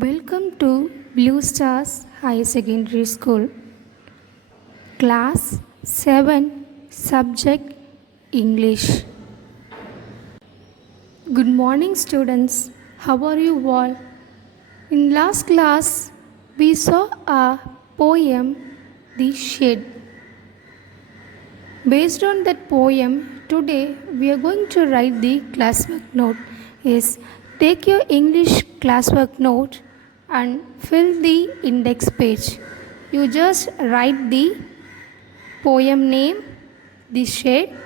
Welcome to Blue Stars High Secondary School, Class 7, Subject English. Good morning, students. How are you all? In last class, we saw a poem, The Shed. Based on that poem, today we are going to write the classwork note. Yes, take your English classwork note and fill the index page. You just write the poem name, the shade.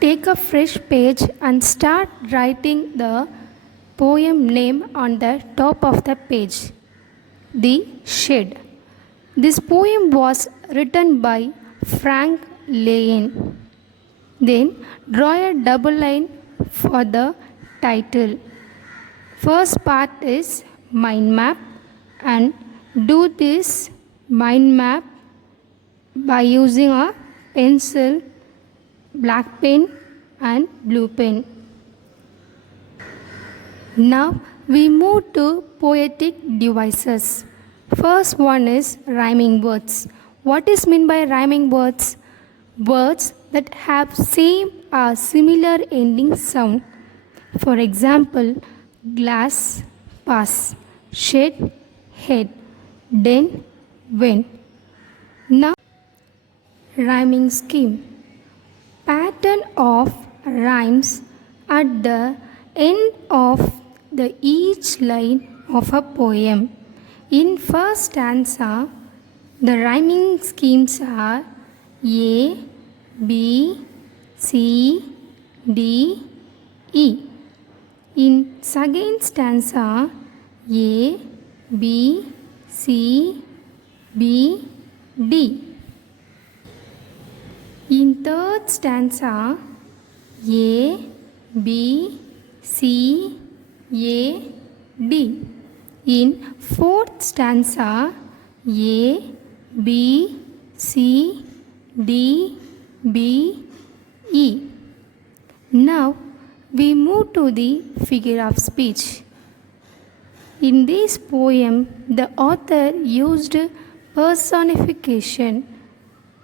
Take a fresh page and start writing the poem name on the top of the page. The Shed. This poem was written by Frank Lane. Then draw a double line for the title. First part is mind map, and do this mind map by using a pencil, black pen and blue pen. Now we move to poetic devices. First one is rhyming words. What is meant by rhyming words? Words that have same or similar ending sound. For example, glass, pass, shed, head, den, when. Now, rhyming scheme. Pattern of rhymes at the end of the each line of a poem. In first stanza, the rhyming schemes are A, B, C, D, E. In second stanza, A, B, C, B, D. In third stanza, A, B, C, A, D. In fourth stanza, A, B, C, D, B, E. Now we move to the figure of speech. In this poem, the author used personification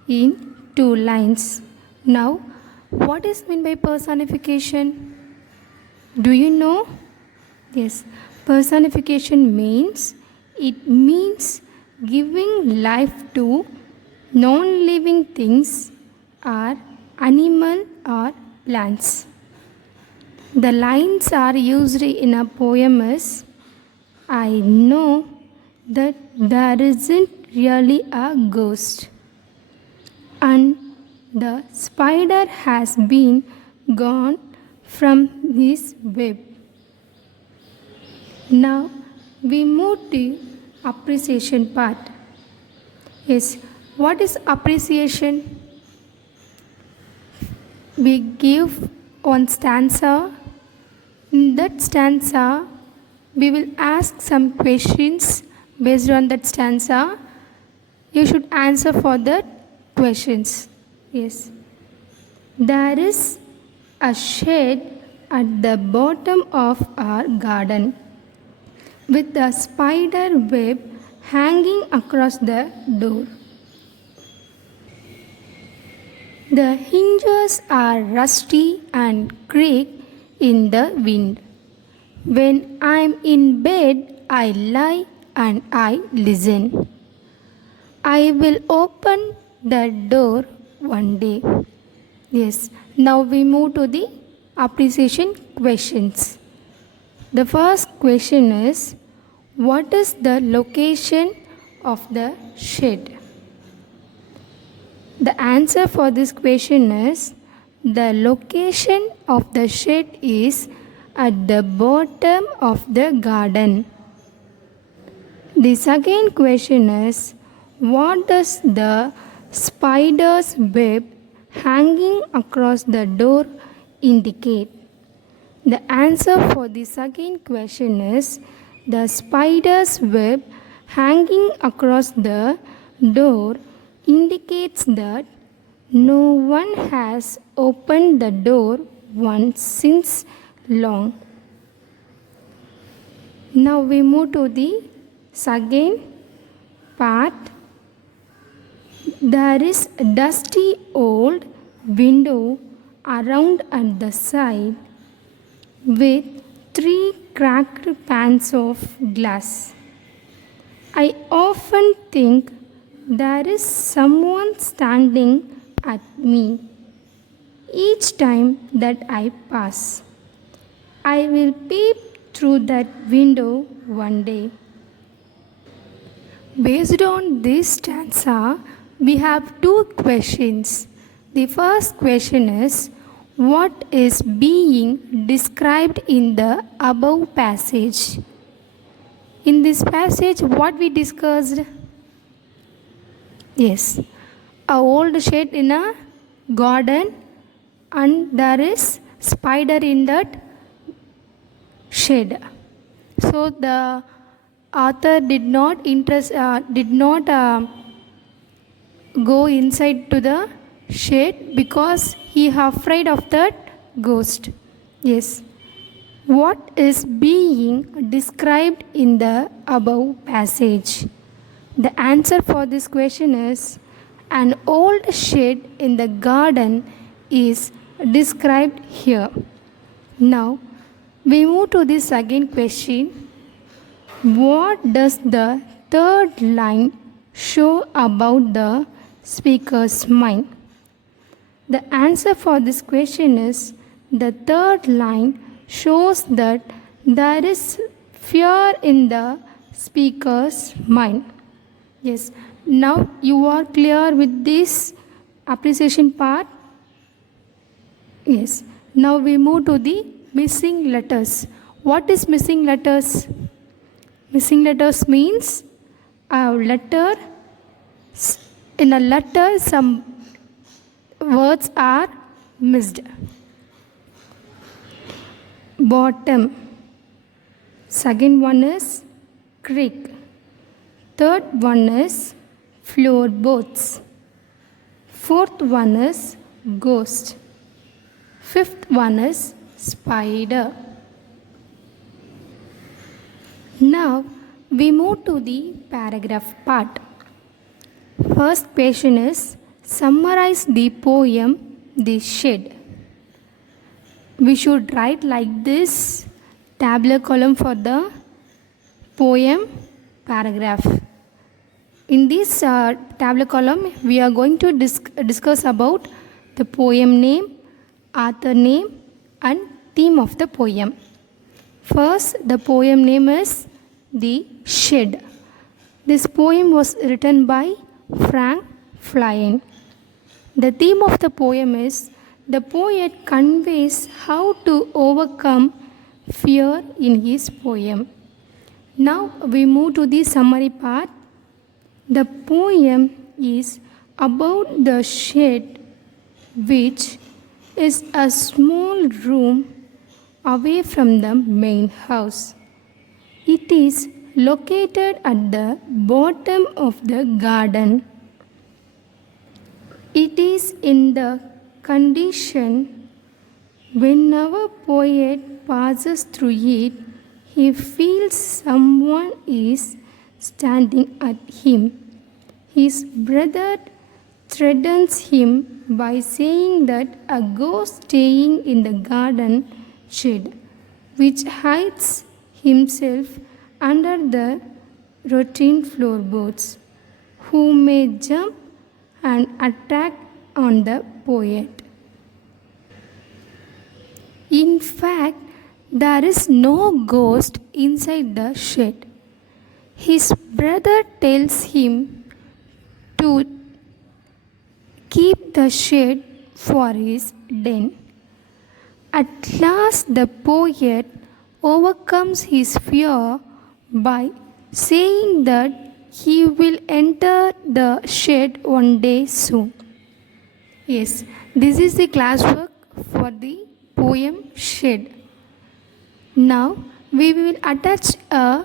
in 2 lines. Now, what is meant by personification? Do you know? Yes. Personification means giving life to non-living things or animal or plants. The lines are used in a poem is, I know that there isn't really a ghost, and the spider has been gone from this web. Now we move to appreciation part. Yes, what is appreciation? We give one stanza. In that stanza, we will ask some questions based on that stanza. You should answer for the questions. Yes. There is a shed at the bottom of our garden with a spider web hanging across the door. The hinges are rusty and creak in the wind. When I'm in bed, I lie and I listen. I will open the door one day. Yes, now we move to the appreciation questions. The first question is, what is the location of the shed? The answer for this question is, the location of the shed is at the bottom of the garden. The second question is, what does the spider's web hanging across the door indicate? The answer for the second question is, the spider's web hanging across the door indicates that no one has opened the door once since long. Now we move to the second part. There is a dusty old window around at the side with 3 cracked panes of glass. I often think there is someone standing at me each time that I pass. I will peep through that window one day. Based on this stanza, we have 2 questions. The first question is, what is being described in the above passage? In this passage, what we discussed? Yes, a old shed in a garden, and there is spider in that shed. So the author did not go inside to the shed because he afraid of that ghost. Yes. What is being described in the above passage? The answer for this question is, an old shed in the garden is described here. Now we move to the second question. What does the third line show about the speaker's mind? The answer for this question is, the third line shows that there is fear in the speaker's mind. Yes, now you are clear with this appreciation part? Yes, now we move to the missing letters. What is missing letters? Missing letters means in a letter some words are missed. Bottom. Second one is creek. Third one is floorboards. Fourth one is ghost. Fifth one is spider. Now we move to the paragraph part. First question is, summarize the poem The Shed. We should write like this tabular column for the poem paragraph. In this tabular column, we are going to discuss about the poem name, author name, and theme of the poem. First, the poem name is The Shed. This poem was written by Frank Flyen. The theme of the poem is, the poet conveys how to overcome fear in his poem. Now we move to the summary part. The poem is about the shed, which is a small room away from the main house. It is located at the bottom of the garden. It is in the condition whenever poet passes through it, he feels someone is standing at him. His brother threatens him by saying that a ghost staying in the garden shed, which hides himself under the rotting floorboards, who may jump and attack on the poet. In fact, there is no ghost inside the shed. His brother tells him to keep the shed for his den. At last, the poet overcomes his fear by saying that he will enter the shed one day soon. Yes, this is the classwork for the poem Shed. Now we will attach a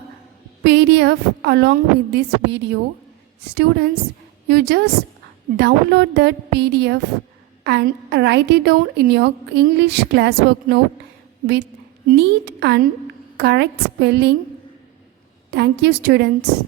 PDF along with this video. Students, you just download that PDF and write it down in your English classwork note with neat and correct spelling Thank you, students.